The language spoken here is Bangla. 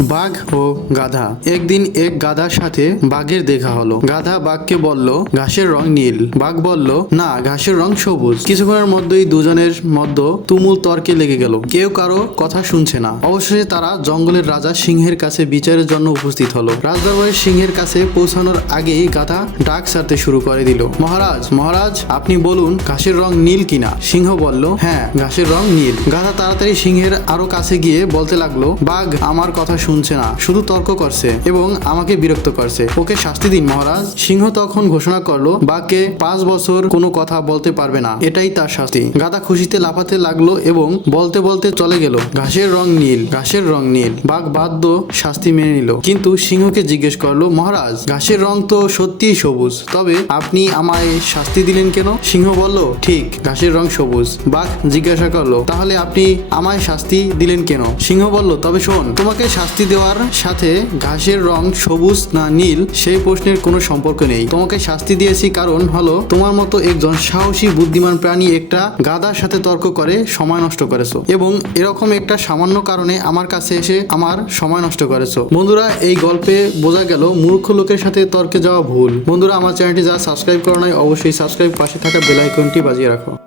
বাঘ ও গাধা। একদিন এক গাধার সাথে বাঘের দেখা হলো। গাধা বাঘকে বলল, ঘাসের রং নীল। বাঘ বলল, না, ঘাসের রং সবুজ। কিছুক্ষণের মধ্যেই দুজনের মধ্যে তুমুল তর্কে লেগে গেল। কেউ কারও কথা শুনছে না। অবশেষে তারা জঙ্গলের রাজা সিংহের কাছে বিচারের জন্য উপস্থিত হলো। রাজদরবারের সিংহের কাছে পৌঁছানোর আগেই গাধা ডাক সারতে শুরু করে দিল, মহারাজ মহারাজ, আপনি বলুন, ঘাসের রং নীল কিনা? সিংহ বলল হ্যাঁ ঘাসের রং নীল। গাধা তাড়াতাড়ি সিংহের আরও কাছে গিয়ে বলতে লাগল, বাঘ, আমার কথা শুনছে না, শুধু তর্ক করছে এবং আমাকে বিরক্ত করছে। ওকে শাস্তি দিন, মহারাজ। সিংহ তখন ঘোষণা করল বাঘকে পাঁচ বছর কোনো কথা বলতে পারবে না। এটাই তার শাস্তি। গাধা খুশিতে লাফাতে লাগল এবং বলতে বলতে চলে গেল। ঘাসের রং নীল, ঘাসের রং নীল। বাঘ বাধ্য শাস্তি মেনে নিল। কিন্তু সিংহকে জিজ্ঞেস করল, মহারাজ, ঘাসের রং তো সত্যিই সবুজ। তবে আপনি আমায় শাস্তি দিলেন কেন? সিংহ বলল, ঠিক, ঘাসের রং সবুজ। বাঘ জিজ্ঞাসা করল, তাহলে আপনি আমায় শাস্তি দিলেন কেন? সিংহ বলল, তবে শোন, তোমাকে শাস্তি দেওয়ার সাথে ঘাসের রং সবুজ না নীল, সেই প্রশ্নের কোনো সম্পর্ক নেই। তোমাকে শাস্তি দিয়েছি কারণ হলো, তোমার মতো একজন সাহসী, বুদ্ধিমান প্রাণী একটা গাদার সাথে তর্ক করে, সময় নষ্ট করেছ। এবং এরকম একটা সামান্য কারণে আমার কাছে এসে আমার সময় নষ্ট করেছ। বন্ধুরা, এই গল্পে বোঝা গেল মূর্খ লোকের সাথে তর্কে যাওয়া ভুল। বন্ধুরা, আমার চ্যানেলটি যা সাবস্ক্রাইব করো নাই, অবশ্যই সাবস্ক্রাইব, পাশে থাকা বেল আইকনটি বাজিয়ে রাখো।